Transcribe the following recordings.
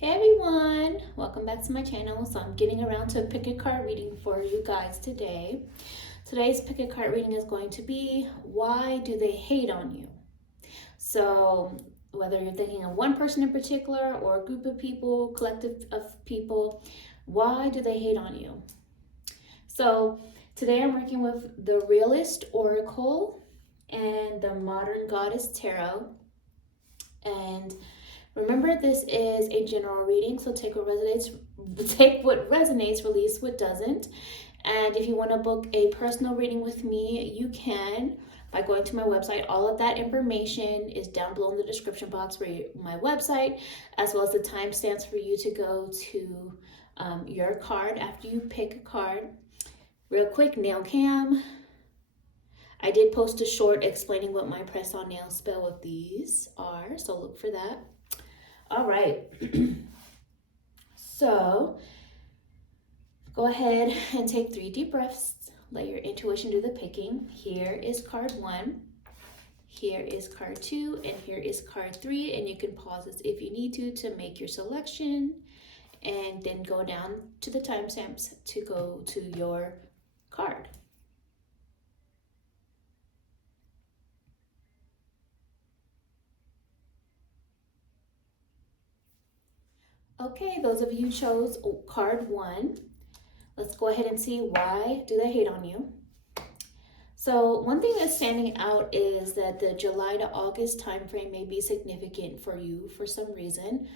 Hey everyone, welcome back to my channel. So I'm getting around to pick a card reading for you guys today. Today's pick a card reading is going to be, why do they hate on you? So whether you're thinking of one person in particular or a group of people, collective of people, why do they hate on you? So today I'm working with the Realist Oracle and the Modern Goddess Tarot. And remember, this is a general reading, so take what resonates, release what doesn't. And if you want to book a personal reading with me, you can by going to my website. All of that information is down below in the description box for my website, as well as the timestamps for you to go to your card after you pick a card. Real quick, nail cam. I did post a short explaining what my press-on nail spell with these are, so look for that. All right, so go ahead and take 3 deep breaths. Let your intuition do the picking. Here is card 1, here is card 2, and here is card 3. And you can pause this if you need to make your selection, and then go down to the timestamps to go to your card. Okay, those of you who chose card 1, let's go ahead and see, why do they hate on you? So one thing that's standing out is that the July to August time frame may be significant for you for some reason.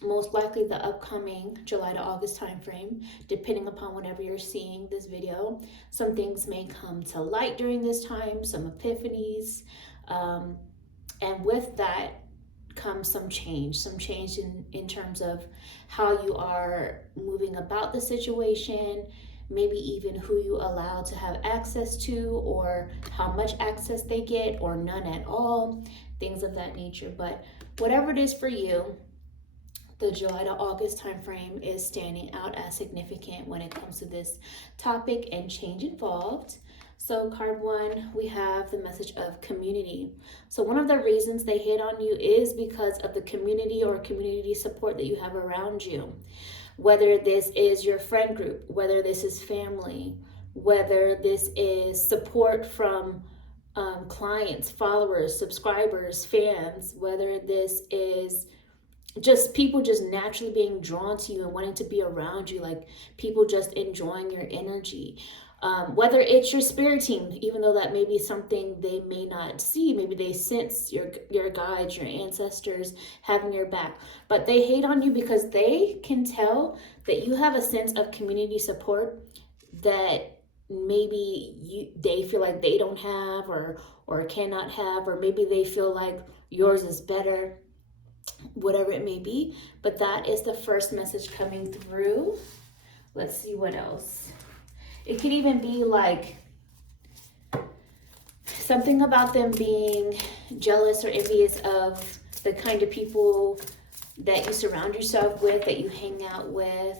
Most likely the upcoming July to August time frame, depending upon whenever you're seeing this video. Some things may come to light during this time, some epiphanies, and with that comes some change in terms of how you are moving about the situation, maybe even who you allow to have access to, or how much access they get, or none at all, things of that nature. But whatever it is for you, the July to August time frame is standing out as significant when it comes to this topic and change involved. So card 1, we have the message of community. So one of the reasons they hit on you is because of the community or community support that you have around you. Whether this is your friend group, whether this is family, whether this is support from clients, followers, subscribers, fans, whether this is just people just naturally being drawn to you and wanting to be around you, like people just enjoying your energy. Whether it's your spirit team, even though that may be something they may not see, maybe they sense your guides, your ancestors having your back, but they hate on you because they can tell that you have a sense of community support that maybe they feel like they don't have, or cannot have, or maybe they feel like yours is better, whatever it may be. But that is the first message coming through. Let's see what else. It could even be like something about them being jealous or envious of the kind of people that you surround yourself with, that you hang out with,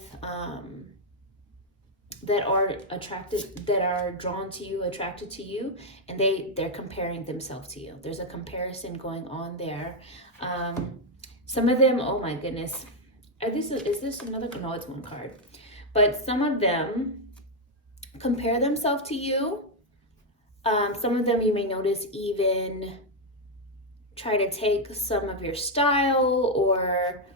that are attracted, that are drawn to you, attracted to you, and they're comparing themselves to you. There's a comparison going on there. Some of them, oh my goodness, is this another? No, it's one card. But some of them compare themselves to you. Some of them, you may notice, even try to take some of your style, or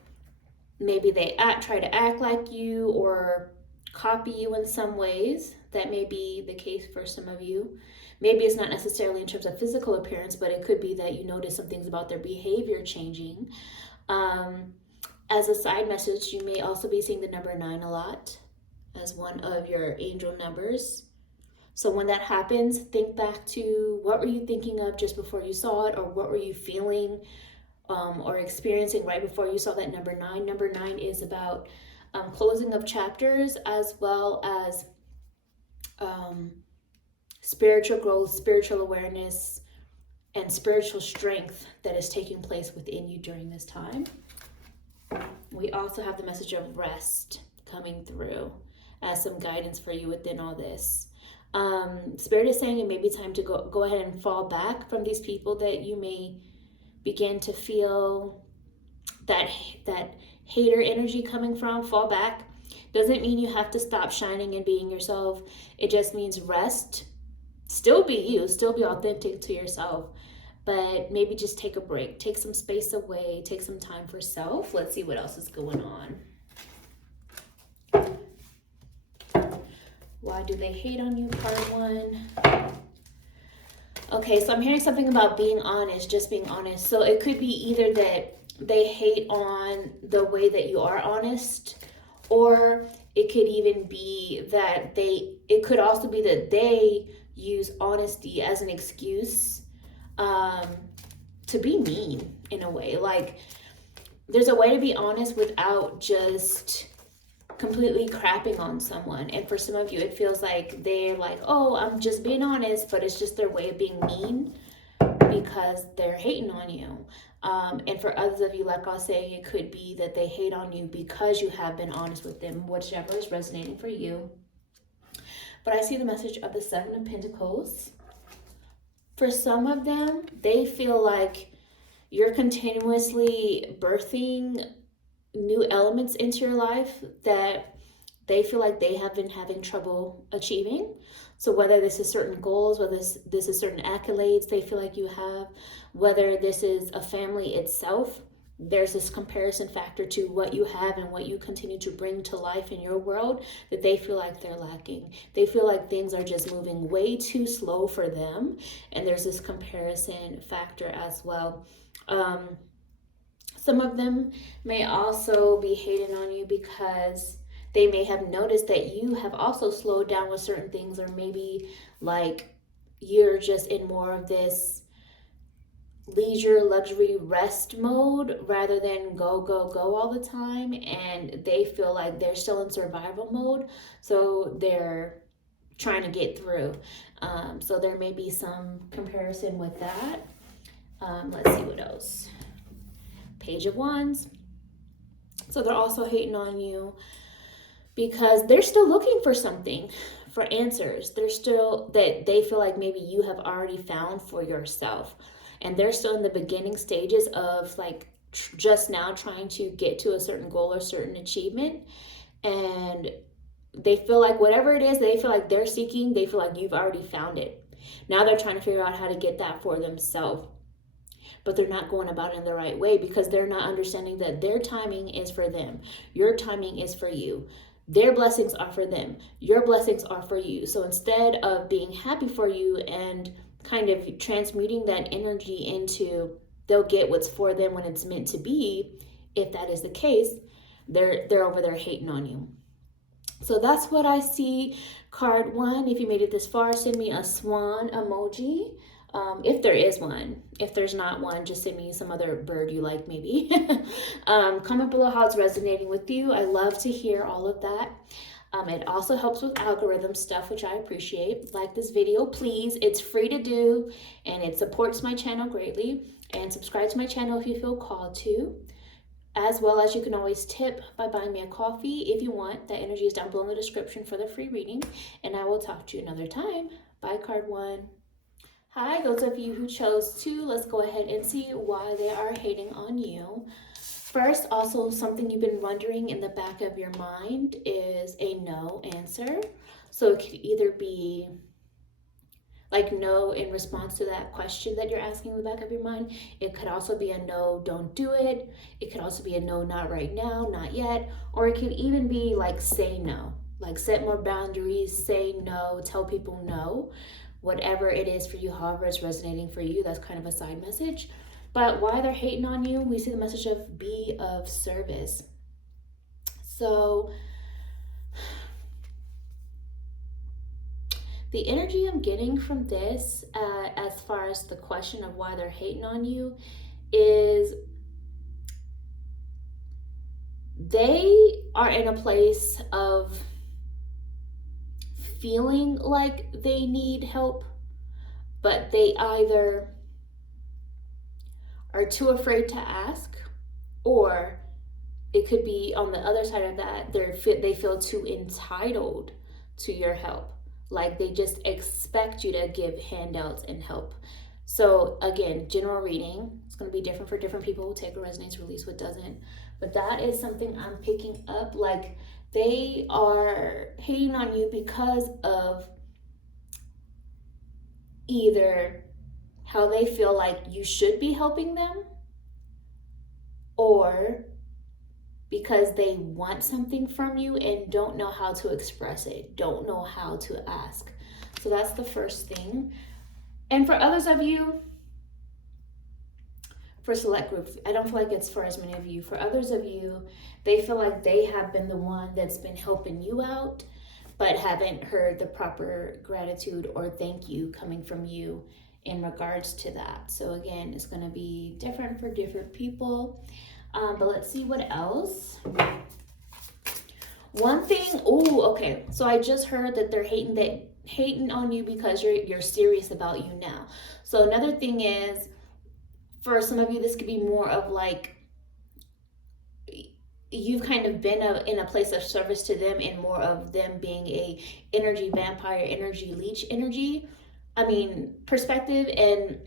maybe they try to act like you or copy you in some ways. That may be the case for some of you. Maybe it's not necessarily in terms of physical appearance, but it could be that you notice some things about their behavior changing. As a side message, you may also be seeing the number 9 a lot as one of your angel numbers. So when that happens, think back to, what were you thinking of just before you saw it, or what were you feeling or experiencing right before you saw that number 9. Number 9 is about closing of chapters, as well as spiritual growth, spiritual awareness, and spiritual strength that is taking place within you during this time. We also have the message of rest coming through as some guidance for you within all this. Spirit is saying it may be time to go ahead and fall back from these people that you may begin to feel that hater energy coming from, fall back. Doesn't mean you have to stop shining and being yourself. It just means rest. Still be you, still be authentic to yourself, but maybe just take a break, take some space away, take some time for self. Let's see what else is going on. Why do they hate on you, card 1? Okay, so I'm hearing something about being honest, just being honest. So it could be either that they hate on the way that you are honest, or it could even be that it could also be that they use honesty as an excuse to be mean in a way. Like, there's a way to be honest without just completely crapping on someone. And for some of you, it feels like they're like, oh, I'm just being honest, but it's just their way of being mean because they're hating on you. And for others of you, like I was saying, it could be that they hate on you because you have been honest with them, whichever is resonating for you. But I see the message of the 7 of Pentacles. For some of them, they feel like you're continuously birthing new elements into your life that they feel like they have been having trouble achieving. So whether this is certain goals, whether this is certain accolades they feel like you have, whether this is a family itself, there's this comparison factor to what you have and what you continue to bring to life in your world that they feel like they're lacking. They feel like things are just moving way too slow for them. And there's this comparison factor as well. Some of them may also be hating on you because they may have noticed that you have also slowed down with certain things, or maybe like you're just in more of this leisure, luxury, rest mode rather than go, go, go all the time. And they feel like they're still in survival mode. So they're trying to get through. So there may be some comparison with that. Let's see what else. Page of Wands. So they're also hating on you because they're still looking for something, for answers. They're still, that they feel like maybe you have already found for yourself. And they're still in the beginning stages of like just now trying to get to a certain goal or certain achievement. And they feel like whatever it is they feel like they're seeking, they feel like you've already found it. Now they're trying to figure out how to get that for themselves. But they're not going about it in the right way because they're not understanding that their timing is for them. Your timing is for you. Their blessings are for them. Your blessings are for you. So instead of being happy for you and kind of transmuting that energy into they'll get what's for them when it's meant to be, if that is the case, they're over there hating on you. So that's what I see. Card 1, if you made it this far, send me a swan emoji. If there is one. If there's not one, just send me some other bird you like maybe. Comment below how it's resonating with you. I love to hear all of that. It also helps with algorithm stuff, which I appreciate. Like this video, please. It's free to do, and it supports my channel greatly. And subscribe to my channel if you feel called to. As well as you can always tip by buying me a coffee if you want. That energy is down below in the description for the free reading. And I will talk to you another time. Bye, card 1. Hi, those of you who chose 2, let's go ahead and see why they are hating on you. First, also something you've been wondering in the back of your mind is a no answer. So it could either be like no in response to that question that you're asking in the back of your mind. It could also be a no, don't do it. It could also be a no, not right now, not yet. Or it could even be like say no, like set more boundaries, say no, tell people no. Whatever it is for you, however it's resonating for you, that's kind of a side message. But why they're hating on you, we see the message of be of service. So the energy I'm getting from this, as far as the question of why they're hating on you, is they are in a place of feeling like they need help, but they either are too afraid to ask, or it could be on the other side of that, they feel too entitled to your help. Like they just expect you to give handouts and help. So again, general reading. It's going to be different for different people. Take what resonates, release what doesn't. But that is something I'm picking up. Like, they are hating on you because of either how they feel like you should be helping them, or because they want something from you and don't know how to express it, don't know how to ask. So that's the first thing. And for others of you, for select group, I don't feel like it's for as many of you. For others of you, they feel like they have been the one that's been helping you out, but haven't heard the proper gratitude or thank you coming from you in regards to that. So again, it's going to be different for different people. But let's see what else. One thing, okay. So I just heard that they're hating on you because you're serious about you now. So another thing is, for some of you, this could be more of like, you've kind of been in a place of service to them, and more of them being a energy vampire, energy leech perspective. And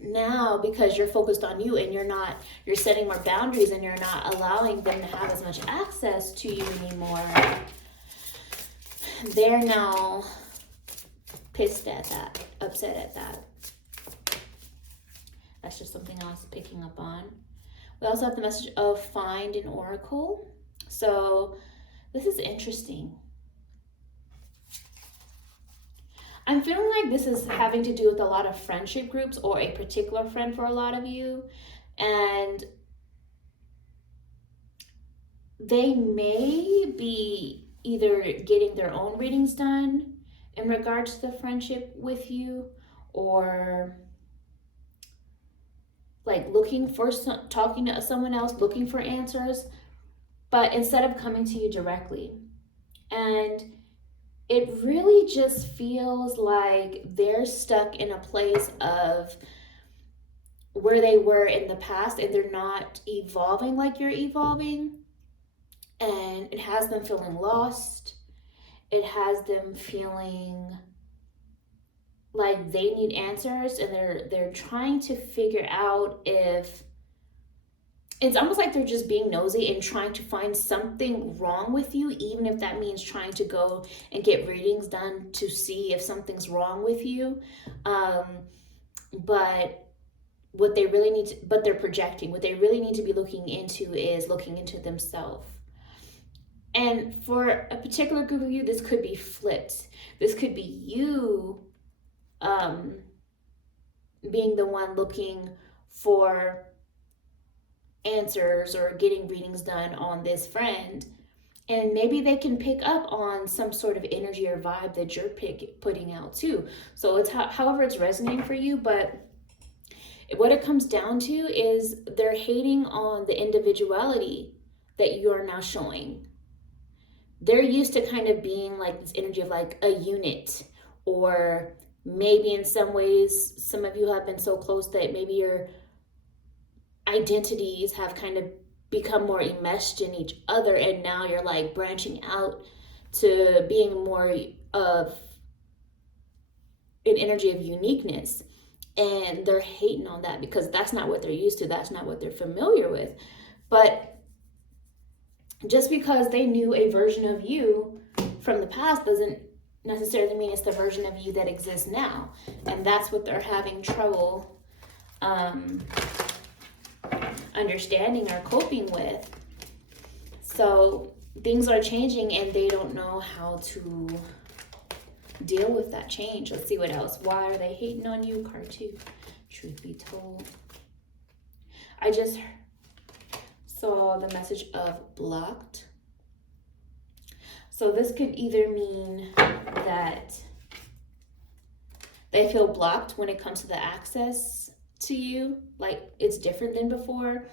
now, because you're focused on you and you're setting more boundaries and you're not allowing them to have as much access to you anymore, they're now pissed at that, upset at that. That's just something I was picking up on. We also have the message of find an oracle. So this is interesting. I'm feeling like this is having to do with a lot of friendship groups, or a particular friend for a lot of you. And they may be either getting their own readings done in regards to the friendship with you, or like talking to someone else, looking for answers, but instead of coming to you directly. And it really just feels like they're stuck in a place of where they were in the past, and they're not evolving like you're evolving. And it has them feeling lost. It has them feeling like they need answers, and they're trying to figure out if it's almost like they're just being nosy and trying to find something wrong with you, even if that means trying to go and get readings done to see if something's wrong with you. But what they really need to, but they're projecting, what they really need to be looking into is looking into themselves. And for a particular group of you, this could be flipped. This could be you being the one looking for answers or getting readings done on this friend, and maybe they can pick up on some sort of energy or vibe that you're putting out too. So it's however it's resonating for you, but what it comes down to is they're hating on the individuality that you're now showing. They're used to kind of being like this energy of like a unit, or maybe in some ways, some of you have been so close that maybe your identities have kind of become more enmeshed in each other, and now you're like branching out to being more of an energy of uniqueness. And they're hating on that because that's not what they're used to, that's not what they're familiar with. But just because they knew a version of you from the past doesn't necessarily mean it's the version of you that exists now. And that's what they're having trouble understanding or coping with. So things are changing and they don't know how to deal with that change. Let's see what else. Why are they hating on you? Card 2, truth be told. I just saw the message of blocked. So this could either mean that they feel blocked when it comes to the access to you, like it's different than before.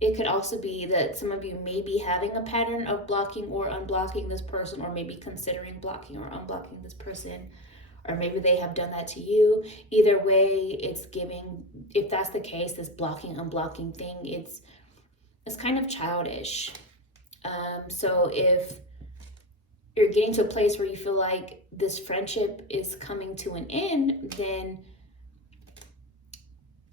It could also be that some of you may be having a pattern of blocking or unblocking this person, or maybe considering blocking or unblocking this person, or maybe they have done that to you. Either way, it's giving, if that's the case, this blocking, unblocking thing, it's kind of childish. So if you're getting to a place where you feel like this friendship is coming to an end, then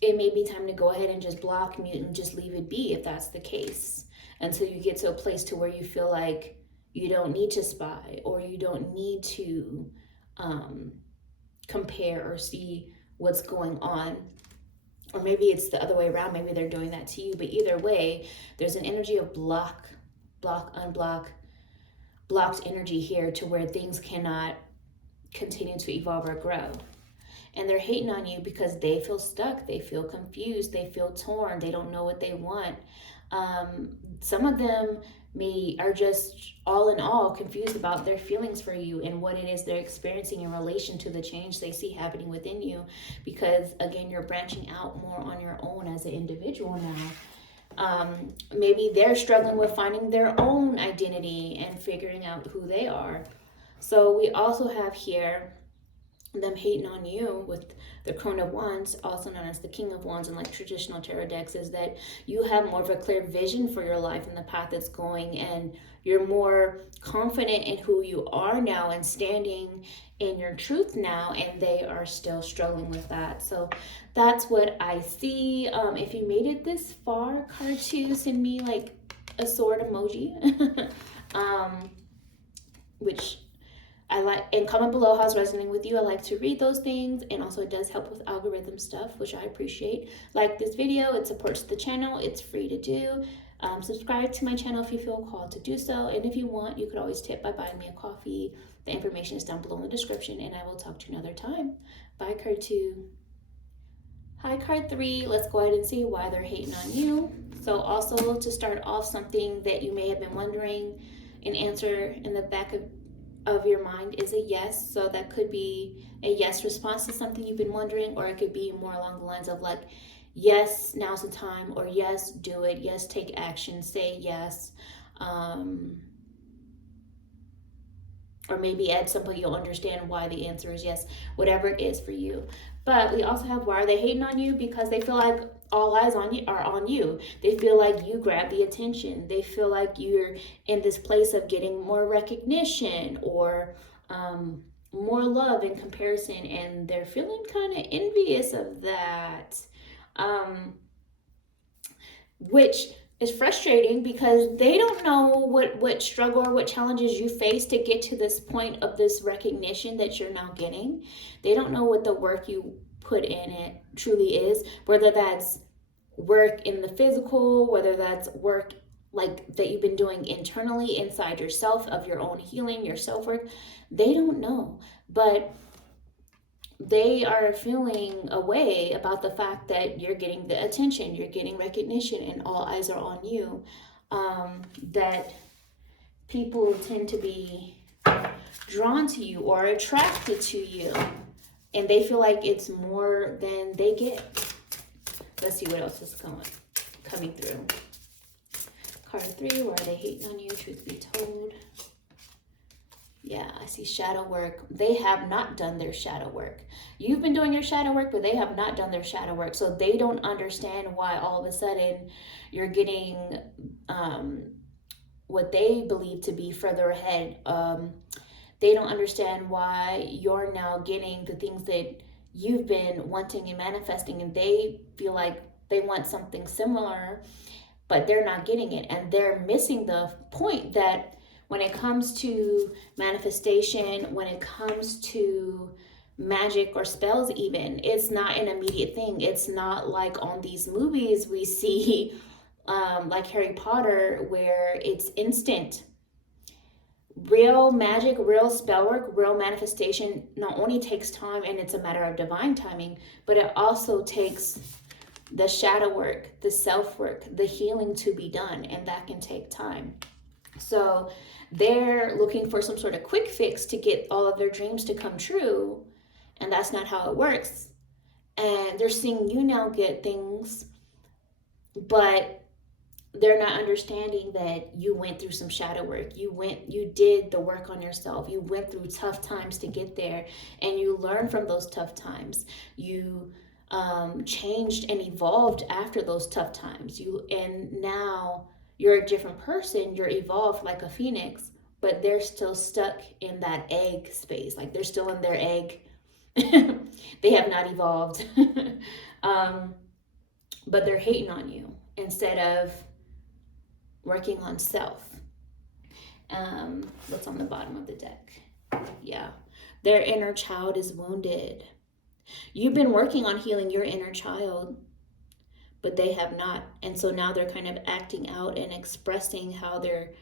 it may be time to go ahead and just block, mute, and just leave it be if that's the case, until you get to a place to where you feel like you don't need to spy, or you don't need to compare or see what's going on. Or maybe it's the other way around. Maybe they're doing that to you. But either way, there's an energy of block, unblock, blocked energy here, to where things cannot continue to evolve or grow. And they're hating on you because they feel stuck, they feel confused, they feel torn, they don't know what they want. Some of them are just all in all confused about their feelings for you and what it is they're experiencing in relation to the change they see happening within you, because again, you're branching out more on your own as an individual now. Maybe they're struggling with finding their own identity and figuring out who they are. So we also have here them hating on you with the Crown of Wands, also known as the King of Wands in like traditional tarot decks, is that you have more of a clear vision for your life and the path it's going, and you're more confident in who you are now and standing in your truth now, and they are still struggling with that. So that's what I see. If you made it this far, card 2, send me like a sword emoji. Which I like, and comment below how's resonating with you. I like to read those things, and also it does help with algorithm stuff, which I appreciate. Like this video, it supports the channel, it's free to do. Subscribe to my channel if you feel called to do so, and if you want, you could always tip by buying me a coffee. The information is down below in the description, and I will talk to you another time. Bye, card 2. Hi, card 3. Let's go ahead and see why they're hating on you. So also, to start off, something that you may have been wondering, an answer in the back of your mind is a yes. So that could be a yes response to something you've been wondering, or it could be more along the lines of like, yes, now's the time, or yes, do it, yes, take action, say yes. Or maybe at some point you'll understand why the answer is yes, whatever it is for you. But we also have, why are they hating on you? Because they feel like all eyes are on you. They feel like you grab the attention. They feel like you're in this place of getting more recognition, or more love in comparison, and they're feeling kind of envious of that. Which is frustrating, because they don't know what struggle or what challenges you face to get to this point of this recognition that you're now getting. They don't know what the work you put in it truly is, whether that's work in the physical, whether that's work like that you've been doing internally inside yourself of your own healing, your self-work. They don't know, but they are feeling a way about the fact that you're getting the attention, you're getting recognition, and all eyes are on you. That people tend to be drawn to you or attracted to you, and they feel like it's more than they get. Let's see what else is coming through. Card 3, why are they hating on you? Truth be told. Yeah, I see shadow work. They have not done their shadow work. You've been doing your shadow work, but they have not done their shadow work. So they don't understand why all of a sudden you're getting what they believe to be further ahead. They don't understand why you're now getting the things that you've been wanting and manifesting, and they feel like they want something similar, but they're not getting it. And they're missing the point that when it comes to manifestation, when it comes to magic or spells even, it's not an immediate thing. It's not like on these movies we see, like Harry Potter, where it's instant. Real magic, real spell work, real manifestation not only takes time, and it's a matter of divine timing, but it also takes the shadow work, the self work, the healing to be done, and that can take time. So they're looking for some sort of quick fix to get all of their dreams to come true, and that's not how it works. And they're seeing you now get things, but they're not understanding that you went through some shadow work. You did the work on yourself. You went through tough times to get there, and you learned from those tough times. You changed and evolved after those tough times. And now you're a different person. You're evolved like a phoenix, but they're still stuck in that egg space. Like they're still in their egg. They have not evolved. but they're hating on you instead of working on self. What's on the bottom of the deck? Yeah, their inner child is wounded. You've been working on healing your inner child, but they have not. And so now they're kind of acting out and expressing how they're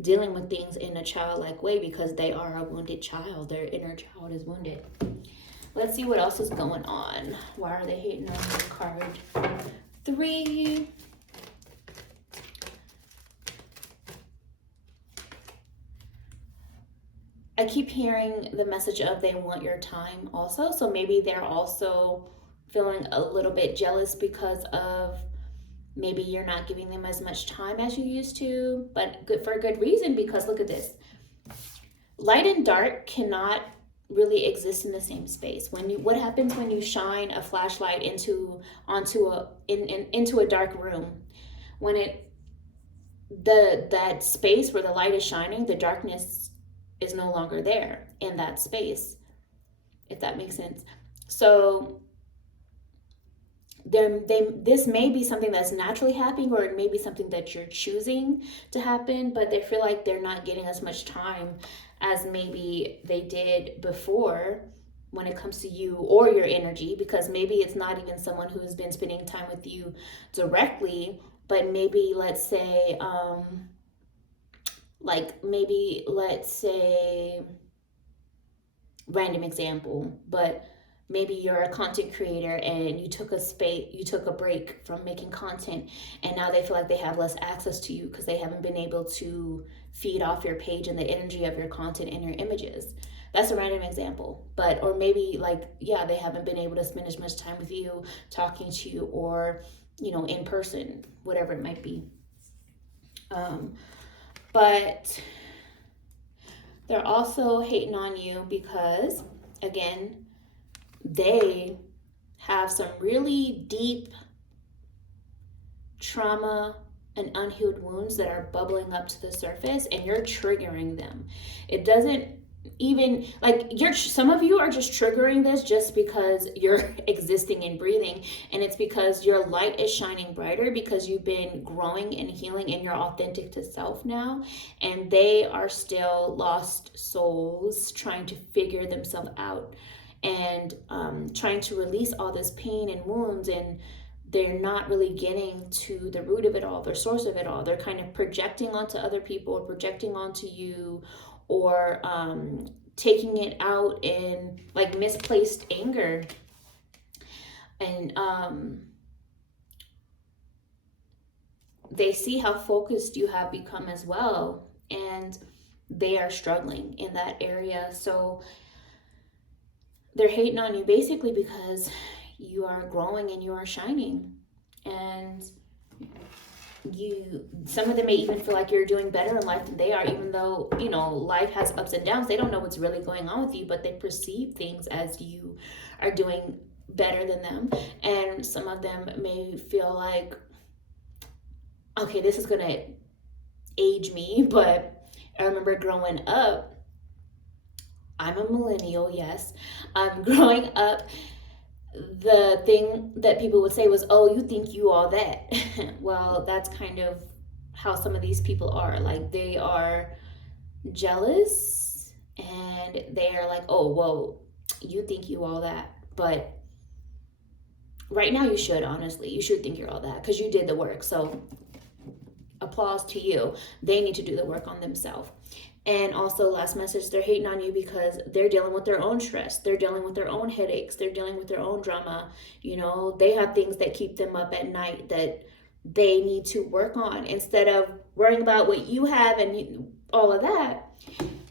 dealing with things in a childlike way because they are a wounded child. Their inner child is wounded. Let's see what else is going on. Why are they hating on you? Card 3. I keep hearing the message of they want your time also. So maybe they're also feeling a little bit jealous because of maybe you're not giving them as much time as you used to, but good for a good reason, because look at this. Light and dark cannot really exist in the same space. What happens when you shine a flashlight into a dark room? When that space where the light is shining, the darkness is no longer there in that space, if that makes sense. So this may be something that's naturally happening, or it may be something that you're choosing to happen, but they feel like they're not getting as much time as maybe they did before when it comes to you or your energy, because maybe it's not even someone who's been spending time with you directly, but maybe let's say random example, but maybe you're a content creator and you took a break from making content, and now they feel like they have less access to you because they haven't been able to feed off your page and the energy of your content and your images. That's a random example. But, or maybe they haven't been able to spend as much time with you, talking to you, or, in person, whatever it might be. But they're also hating on you because, again, they have some really deep trauma and unhealed wounds that are bubbling up to the surface, and you're triggering them. It doesn't even, some of you are just triggering this just because you're existing and breathing, and it's because your light is shining brighter because you've been growing and healing and you're authentic to self now, and they are still lost souls trying to figure themselves out and trying to release all this pain and wounds, and they're not really getting to the root of it all, the source of it all. They're kind of projecting onto other people, or projecting onto you, or taking it out in misplaced anger. And they see how focused you have become as well, and they are struggling in that area. So they're hating on you basically because you are growing and you are shining, and some of them may even feel like you're doing better in life than they are, even though life has ups and downs. They don't know what's really going on with you, but they perceive things as you are doing better than them. And some of them may feel like, okay, this is gonna age me, but I remember growing up, I'm a millennial, yes. Growing up, the thing that people would say was, oh, you think you all that. Well, that's kind of how some of these people are. They are jealous, and they are like, oh, well, you think you all that. But right now you should think you're all that because you did the work. So applause to you. They need to do the work on themselves. And also, last message, they're hating on you because they're dealing with their own stress. They're dealing with their own headaches. They're dealing with their own drama. They have things that keep them up at night that they need to work on. Instead of worrying about what you have and all of that,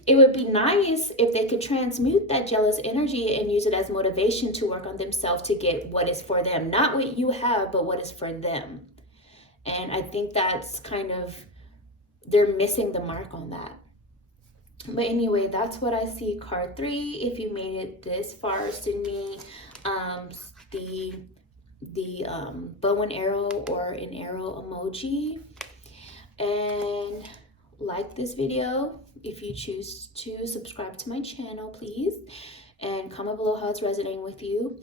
it would be nice if they could transmute that jealous energy and use it as motivation to work on themselves to get what is for them. Not what you have, but what is for them. And I think that's they're missing the mark on that. But anyway, that's what I see, card 3. If you made it this far, send me the bow and arrow or an arrow emoji, and like this video. If you choose to subscribe to my channel, please, and comment below how it's resonating with you.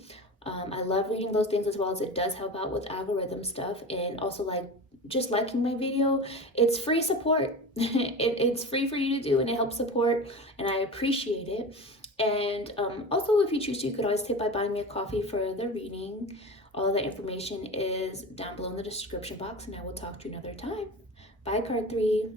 I love reading those things, as well as it does help out with algorithm stuff. And also, like, just liking my video, it's free support. It's free for you to do, and it helps support, and I appreciate it. And also, if you choose to, you could always take by buying me a coffee for the reading. All the information is down below in the description box, and I will talk to you another time. Bye, card 3.